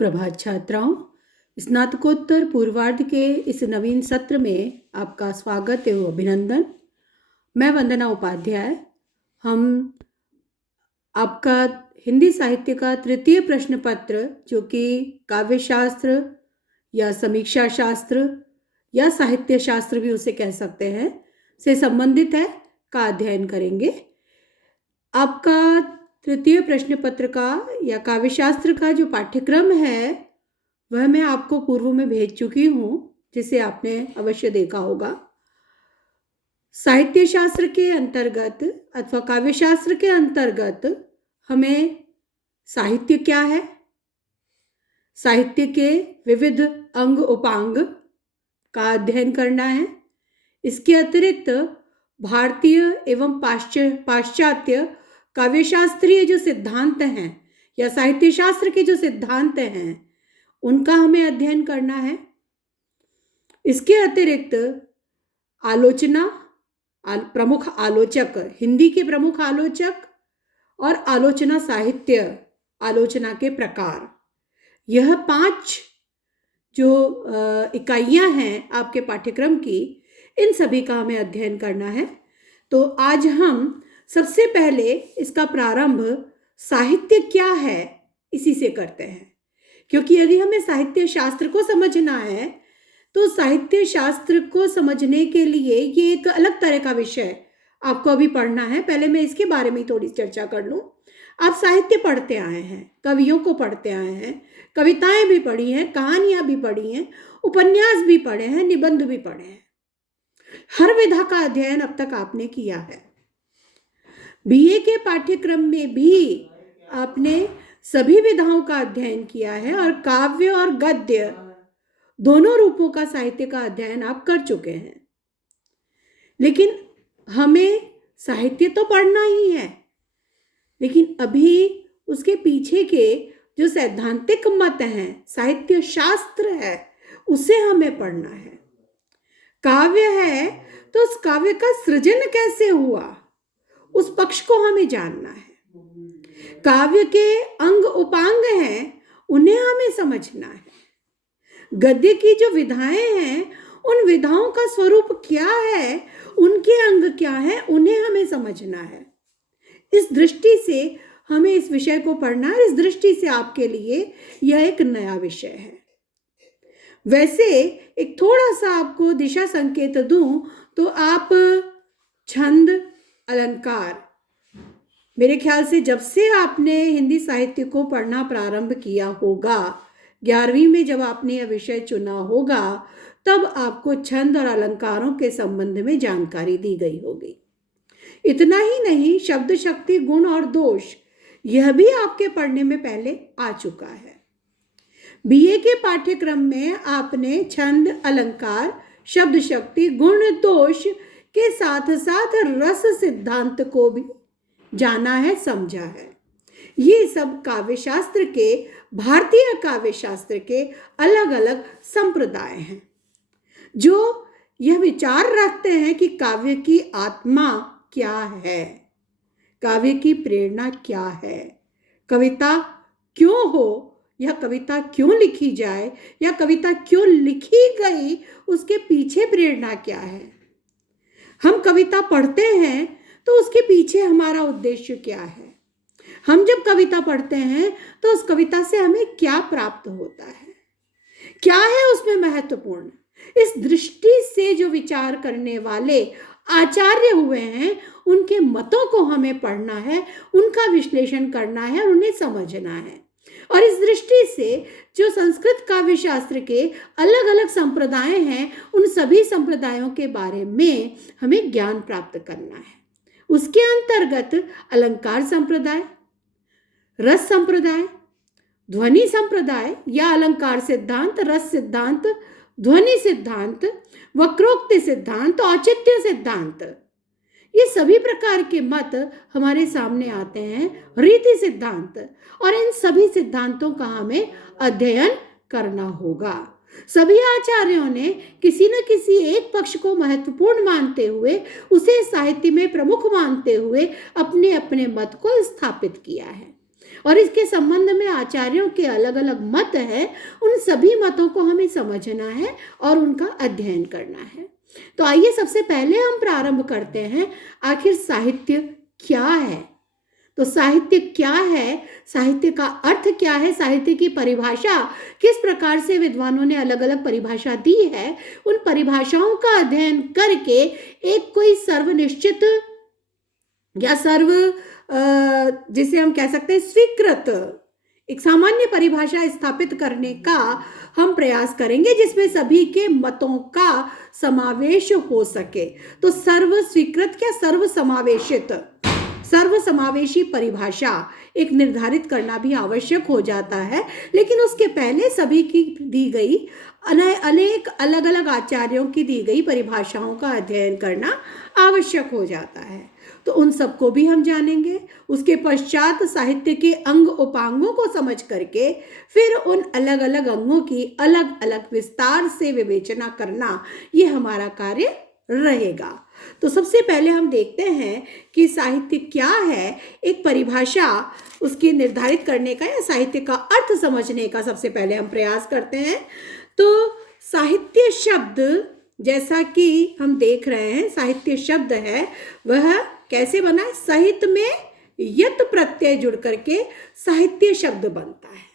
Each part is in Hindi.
सुप्रभात छात्राओं। स्नातकोत्तर पूर्वार्ध के इस नवीन सत्र में आपका स्वागत एवं अभिनंदन। मैं वंदना उपाध्याय। हम आपका हिंदी साहित्य का तृतीय प्रश्न पत्र, जो कि काव्य शास्त्र या समीक्षा शास्त्र या साहित्य शास्त्र भी उसे कह सकते हैं, से संबंधित है, का अध्ययन करेंगे। आपका तृतीय प्रश्न पत्र का या काव्य शास्त्र का जो पाठ्यक्रम है वह मैं आपको पूर्व में भेज चुकी हूँ, जिसे आपने अवश्य देखा होगा। साहित्य शास्त्र के अंतर्गत अथवा काव्य शास्त्र के अंतर्गत हमें साहित्य क्या है, साहित्य के विविध अंग उपांग का अध्ययन करना है। इसके अतिरिक्त भारतीय एवं पाश्चात्य काव्यशास्त्रीय जो सिद्धांत हैं या साहित्य शास्त्र के जो सिद्धांत हैं उनका हमें अध्ययन करना है। इसके अतिरिक्त आलोचना, प्रमुख आलोचक, हिंदी के प्रमुख आलोचक और आलोचना साहित्य, आलोचना के प्रकार, यह 5 जो इकाइयां हैं आपके पाठ्यक्रम की, इन सभी का हमें अध्ययन करना है। तो आज हम सबसे पहले इसका प्रारंभ साहित्य क्या है इसी से करते हैं, क्योंकि यदि हमें साहित्य शास्त्र को समझना है तो साहित्य शास्त्र को समझने के लिए ये एक अलग तरह का विषय आपको अभी पढ़ना है। पहले मैं इसके बारे में थोड़ी चर्चा कर लूँ। आप साहित्य पढ़ते आए हैं, कवियों को पढ़ते आए हैं, कविताएं भी पढ़ी हैं, कहानियां भी पढ़ी हैं, उपन्यास भी पढ़े हैं, निबंध भी पढ़े हैं। हर विधा का अध्ययन अब तक आपने किया है। बीए के पाठ्यक्रम में भी आपने सभी विधाओं का अध्ययन किया है और काव्य और गद्य दोनों रूपों का साहित्य का अध्ययन आप कर चुके हैं। लेकिन हमें साहित्य तो पढ़ना ही है, लेकिन अभी उसके पीछे के जो सैद्धांतिक मत हैं, साहित्य शास्त्र है, उसे हमें पढ़ना है। काव्य है तो उस काव्य का सृजन कैसे हुआ, उस पक्ष को हमें जानना है। काव्य के अंग उपांग हैं, उन्हें हमें समझना है। गद्य की जो विधाएं हैं, उन विधाओं का स्वरूप क्या है, उनके अंग क्या है, उन्हें हमें समझना है। इस दृष्टि से हमें इस विषय को पढ़ना है। इस दृष्टि से आपके लिए यह एक नया विषय है। वैसे एक थोड़ा सा आपको दिशा संकेत दूं तो आप छंद, अलंकार, मेरे ख्याल से जब से आपने हिंदी साहित्य को पढ़ना प्रारंभ किया होगा, 11वीं में जब आपने यह विषय चुना होगा, तब आपको छंद और अलंकारों के संबंध में जानकारी दी गई होगी। इतना ही नहीं, शब्द शक्ति, गुण और दोष, यह भी आपके पढ़ने में पहले आ चुका है। बीए के पाठ्यक्रम में आपने छंद, अलंकार, शब्द शक्ति, गुण, दोष के साथ साथ रस सिद्धांत को भी जाना है, समझा है। ये सब काव्य शास्त्र के, भारतीय काव्य शास्त्र के अलग अलग संप्रदाय हैं, जो यह विचार रखते हैं कि काव्य की आत्मा क्या है, काव्य की प्रेरणा क्या है, कविता क्यों हो या कविता क्यों लिखी जाए या कविता क्यों लिखी गई, उसके पीछे प्रेरणा क्या है। हम कविता पढ़ते हैं तो उसके पीछे हमारा उद्देश्य क्या है। हम जब कविता पढ़ते हैं तो उस कविता से हमें क्या प्राप्त होता है, क्या है उसमें महत्वपूर्ण। इस दृष्टि से जो विचार करने वाले आचार्य हुए हैं, उनके मतों को हमें पढ़ना है, उनका विश्लेषण करना है और उन्हें समझना है। और इस दृष्टि से जो संस्कृत काव्य शास्त्र के अलग अलग संप्रदाय हैं, उन सभी संप्रदायों के बारे में हमें ज्ञान प्राप्त करना है। उसके अंतर्गत अलंकार संप्रदाय, रस संप्रदाय, ध्वनि संप्रदाय या अलंकार सिद्धांत, रस सिद्धांत, ध्वनि सिद्धांत, वक्रोक्ति सिद्धांत, औचित्य सिद्धांत, ये सभी प्रकार के मत हमारे सामने आते हैं। रीति सिद्धांत, और इन सभी सिद्धांतों का हमें अध्ययन करना होगा। सभी आचार्यों ने किसी न किसी एक पक्ष को महत्वपूर्ण मानते हुए, उसे साहित्य में प्रमुख मानते हुए अपने अपने मत को स्थापित किया है। और इसके संबंध में आचार्यों के अलग अलग मत है, उन सभी मतों को हमें समझना है और उनका अध्ययन करना है। तो आइए सबसे पहले हम प्रारंभ करते हैं, आखिर साहित्य क्या है। तो साहित्य क्या है, साहित्य का अर्थ क्या है, साहित्य की परिभाषा किस प्रकार से विद्वानों ने अलग अलग परिभाषा दी है, उन परिभाषाओं का अध्ययन करके एक कोई सर्वनिश्चित या जिसे हम कह सकते हैं स्वीकृत एक सामान्य परिभाषा स्थापित करने का हम प्रयास करेंगे, जिसमें सभी के मतों का समावेश हो सके। तो सर्व स्वीकृत या सर्वसमावेशी परिभाषा एक निर्धारित करना भी आवश्यक हो जाता है, लेकिन उसके पहले सभी की दी गई अनेक अलग अलग आचार्यों की दी गई परिभाषाओं का अध्ययन करना आवश्यक हो जाता है। तो उन सबको भी हम जानेंगे। उसके पश्चात साहित्य के अंग उपांगों को समझ करके फिर उन अलग अलग अंगों की अलग अलग विस्तार से विवेचना करना, ये हमारा कार्य रहेगा। तो सबसे पहले हम देखते हैं कि साहित्य क्या है, एक परिभाषा उसकी निर्धारित करने का या साहित्य का अर्थ समझने का सबसे पहले हम प्रयास करते हैं। तो साहित्य शब्द, जैसा कि हम देख रहे हैं, साहित्य शब्द है वह कैसे बना है, सहित में यत प्रत्यय जुड़ करके साहित्य शब्द बनता है।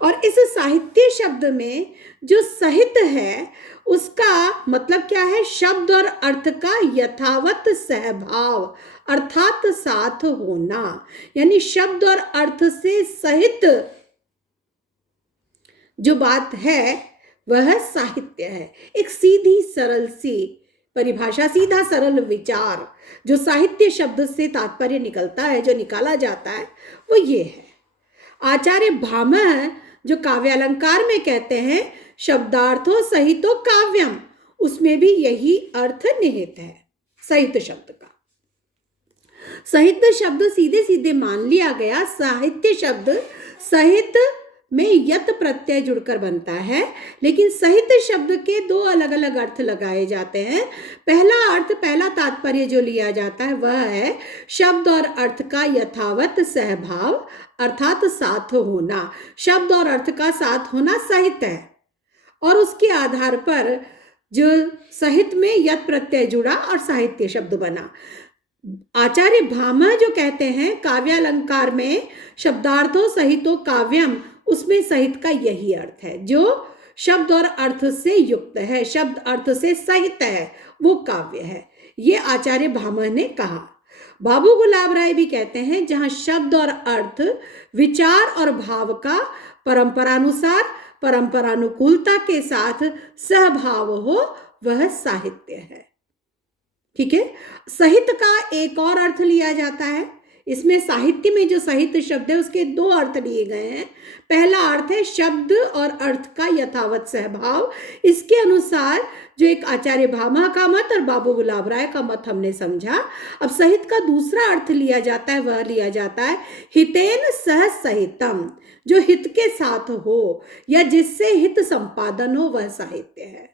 और इस साहित्य शब्द में जो सहित है उसका मतलब क्या है, शब्द और अर्थ का यथावत सहभाव अर्थात साथ होना, यानी शब्द और अर्थ से सहित जो बात है वह साहित्य है। एक सीधी सरल सी परिभाषा, सीधा सरल विचार जो साहित्य शब्द से तात्पर्य निकलता है, जो निकाला जाता है, वो ये है। आचार्य भामह जो काव्यालंकार में कहते हैं शब्दार्थो सहितो काव्यम, उसमें भी यही अर्थ निहित है सहित शब्द का। साहित्य शब्द सीधे सीधे मान लिया गया, साहित्य शब्द सहित में यत प्रत्यय जुड़कर बनता है, लेकिन साहित्य शब्द के दो अलग अलग अर्थ लगाए जाते हैं। पहला अर्थ, पहला तात्पर्य जो लिया जाता है वह है शब्द और अर्थ का यथावत सहभाव अर्थात साथ होना। शब्द और अर्थ का साथ होना साहित्य है, और उसके आधार पर जो सहित में यत प्रत्यय जुड़ा और साहित्य शब्द बना। आचार्य भामह जो कहते हैं काव्यालंकार में शब्दार्थो सहितो काव्यम, उसमें सहित का यही अर्थ है, जो शब्द और अर्थ से युक्त है, शब्द अर्थ से सहित है, वो काव्य है। ये आचार्य भामह ने कहा। बाबू गुलाब राय भी कहते हैं जहां शब्द और अर्थ, विचार और भाव का परंपरानुसार परंपरानुकूलता के साथ सहभाव हो, वह साहित्य है। ठीक है। सहित का एक और अर्थ लिया जाता है। इसमें साहित्य में जो साहित्य शब्द है उसके दो अर्थ लिए गए हैं। पहला अर्थ है शब्द और अर्थ का यथावत सहभाव। इसके अनुसार जो एक आचार्य भामह का मत और बाबू गुलाब राय का मत हमने समझा। अब सहित का दूसरा अर्थ लिया जाता है, वह लिया जाता है हितेन सह सहितम, जो हित के साथ हो या जिससे हित संपादन हो, वह साहित्य है।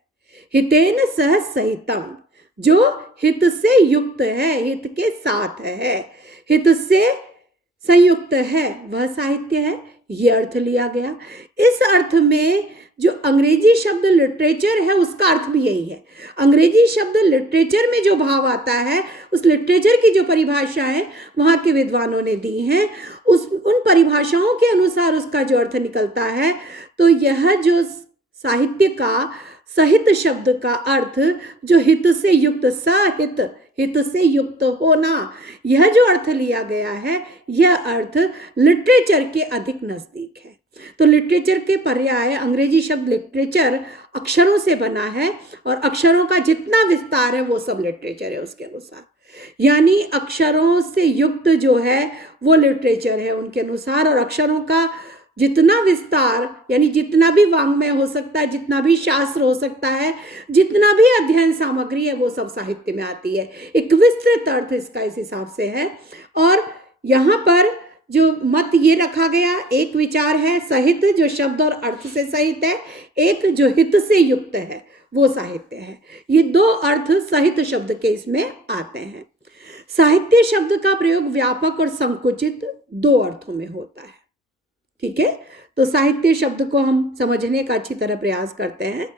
हितेन सह सहितम, जो हित से युक्त है, हित के साथ है, हित से संयुक्त है, वह साहित्य है। यह अर्थ लिया गया। इस अर्थ में जो अंग्रेजी शब्द लिटरेचर है उसका अर्थ भी यही है। अंग्रेजी शब्द लिटरेचर में जो भाव आता है, उस लिटरेचर की जो परिभाषा है वहाँ के विद्वानों ने दी हैं, उन परिभाषाओं के अनुसार उसका जो अर्थ निकलता है, तो यह जो साहित्य का सहित शब्द का अर्थ जो हित से युक्त, सहित, हित से युक्त होना, यह जो अर्थ लिया गया है, यह अर्थ लिटरेचर के अधिक नजदीक है। तो लिटरेचर के पर्याय अंग्रेजी शब्द लिटरेचर अक्षरों से बना है, और अक्षरों का जितना विस्तार है वो सब लिटरेचर है उसके अनुसार। यानी अक्षरों से युक्त जो है वो लिटरेचर है उनके अनुसार, और अक्षरों का जितना विस्तार, यानी जितना भी वाङ्मय हो सकता है, जितना भी शास्त्र हो सकता है, जितना भी अध्ययन सामग्री है, वो सब साहित्य में आती है। एक विस्तृत अर्थ इसका इस हिसाब से है। और यहाँ पर जो मत ये रखा गया, एक विचार है सहित जो शब्द और अर्थ से सहित है, एक जो हित से युक्त है वो साहित्य है। ये दो अर्थ सहित शब्द के इसमें आते हैं। साहित्य शब्द का प्रयोग व्यापक और संकुचित दो अर्थों में होता है। ठीक है, तो साहित्य शब्द को हम समझने का अच्छी तरह प्रयास करते हैं।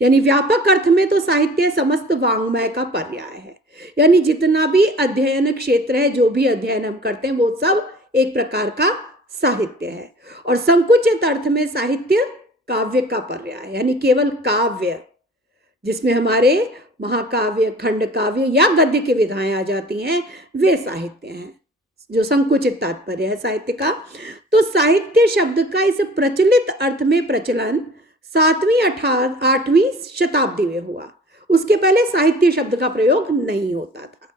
यानी व्यापक अर्थ में तो साहित्य समस्त वाङ्मय का पर्याय है, यानी जितना भी अध्ययन क्षेत्र है, जो भी अध्ययन हम करते हैं, वो सब एक प्रकार का साहित्य है। और संकुचित अर्थ में साहित्य काव्य का पर्याय, यानी केवल काव्य, जिसमें हमारे महाकाव्य, खंड काव्य या गद्य की विधाएं आ जाती हैं, वे साहित्य हैं, जो संकुचित तात्पर्य है साहित्य का। तो साहित्य शब्द का इस प्रचलित अर्थ में प्रचलन 7वीं 8वीं शताब्दी में हुआ। उसके पहले साहित्य शब्द का प्रयोग नहीं होता था।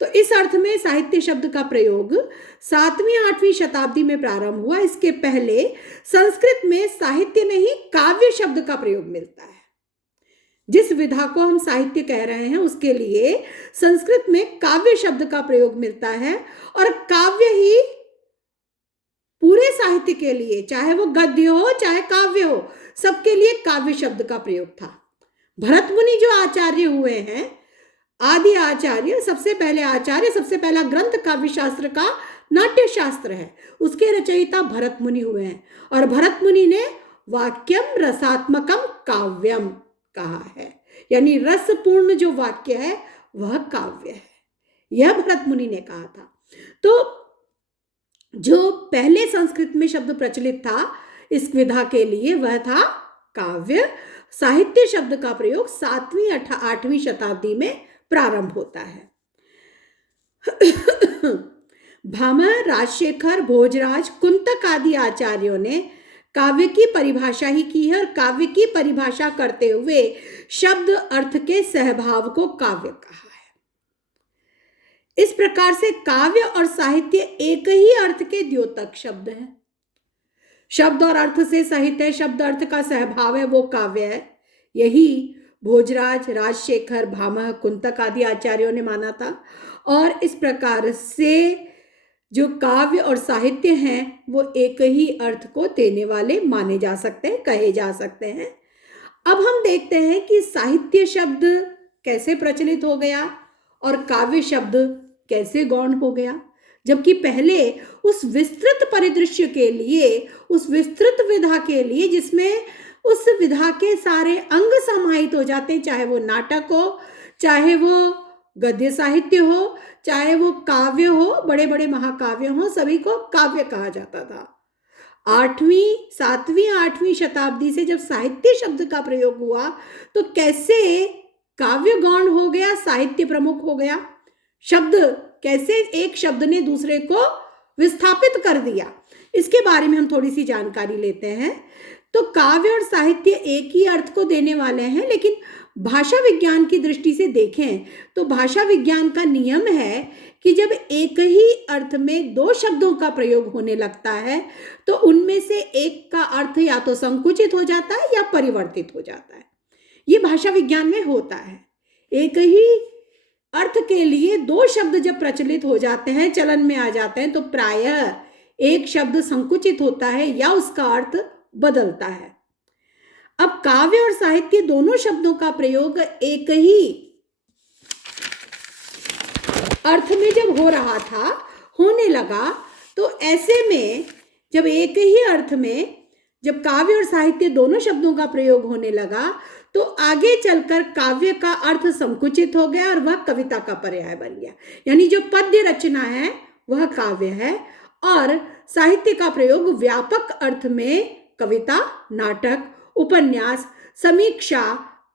तो इस अर्थ में साहित्य शब्द का प्रयोग 7वीं 8वीं शताब्दी में प्रारंभ हुआ। इसके पहले संस्कृत में साहित्य नहीं, काव्य शब्द का प्रयोग मिलता है। जिस विधा को हम साहित्य कह रहे हैं, उसके लिए संस्कृत में काव्य शब्द का प्रयोग मिलता है। और काव्य ही पूरे साहित्य के लिए, चाहे वो गद्य हो चाहे काव्य हो, सबके लिए काव्य शब्द का प्रयोग था। भरत मुनि जो आचार्य हुए हैं, आदि आचार्य, सबसे पहले आचार्य, सबसे पहला ग्रंथ काव्य शास्त्र का नाट्य शास्त्र है, उसके रचयिता भरत मुनि हुए हैं। और भरत मुनि ने वाक्यम रसात्मकम काव्यम कहा है, यानी रसपूर्ण जो वाक्य है वह काव्य है, यह भरत मुनि ने कहा था। तो जो पहले संस्कृत में शब्द प्रचलित था इस विधा के लिए, वह था काव्य। साहित्य शब्द का प्रयोग 7वीं 8वीं शताब्दी में प्रारंभ होता है। भामह, राजशेखर, भोजराज, कुंतक आदि आचार्यों ने काव्य की परिभाषा ही की है, और काव्य की परिभाषा करते हुए शब्द अर्थ के सहभाव को काव्य कहा है। इस प्रकार से काव्य और साहित्य एक ही अर्थ के द्योतक शब्द हैं। शब्द और अर्थ से सहित है, शब्द अर्थ का सहभाव है, वो काव्य है। यही भोजराज, राजशेखर, भामह, कुंतक आदि आचार्यों ने माना था। और इस प्रकार से जो काव्य और साहित्य हैं, वो एक ही अर्थ को देने वाले माने जा सकते हैं, कहे जा सकते हैं। अब हम देखते हैं कि साहित्य शब्द कैसे प्रचलित हो गया और काव्य शब्द कैसे गौण हो गया। जबकि पहले उस विस्तृत परिदृश्य के लिए, उस विस्तृत विधा के लिए, जिसमें उस विधा के सारे अंग समाहित हो जाते हैं, चाहे वो नाटक हो, चाहे वो गद्य साहित्य हो, चाहे वो काव्य हो, बड़े बड़े महाकाव्य हो, सभी को काव्य कहा जाता था। 7वीं 8वीं शताब्दी से जब साहित्य शब्द का प्रयोग हुआ, तो कैसे काव्य गौण हो गया, साहित्य प्रमुख हो गया। शब्द कैसे एक शब्द ने दूसरे को विस्थापित कर दिया, इसके बारे में हम थोड़ी सी जानकारी लेते हैं। तो काव्य और साहित्य एक ही अर्थ को देने वाले हैं, लेकिन भाषा विज्ञान की दृष्टि से देखें तो भाषा विज्ञान का नियम है कि जब एक ही अर्थ में दो शब्दों का प्रयोग होने लगता है, तो उनमें से एक का अर्थ या तो संकुचित हो जाता है या परिवर्तित हो जाता है। ये भाषा विज्ञान में होता है। एक ही अर्थ के लिए दो शब्द जब प्रचलित हो जाते हैं, चलन में आ जाते हैं, तो प्रायः एक शब्द संकुचित होता है या उसका अर्थ बदलता है। अब काव्य और साहित्य दोनों शब्दों का प्रयोग एक ही अर्थ में जब हो रहा था, होने लगा, तो ऐसे में जब एक ही अर्थ में जब काव्य और साहित्य दोनों शब्दों का प्रयोग होने लगा, तो आगे चलकर काव्य का अर्थ संकुचित हो गया और वह कविता का पर्याय बन गया। यानी जो पद्य रचना है वह काव्य है, और साहित्य का प्रयोग व्यापक अर्थ में कविता, नाटक, उपन्यास, समीक्षा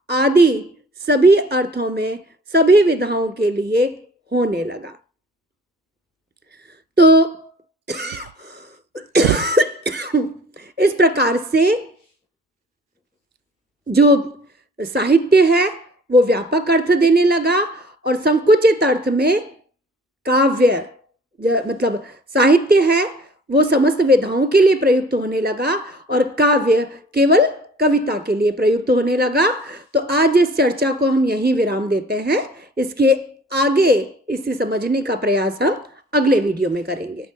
आदि सभी अर्थों में, सभी विधाओं के लिए होने लगा। तो इस प्रकार से जो साहित्य है वो व्यापक अर्थ देने लगा, और संकुचित अर्थ में काव्य मतलब साहित्य है वो समस्त विधाओं के लिए प्रयुक्त होने लगा, और काव्य केवल कविता के लिए प्रयुक्त होने लगा। तो आज इस चर्चा को हम यहीं विराम देते हैं। इसके आगे इसे समझने का प्रयास हम अगले वीडियो में करेंगे।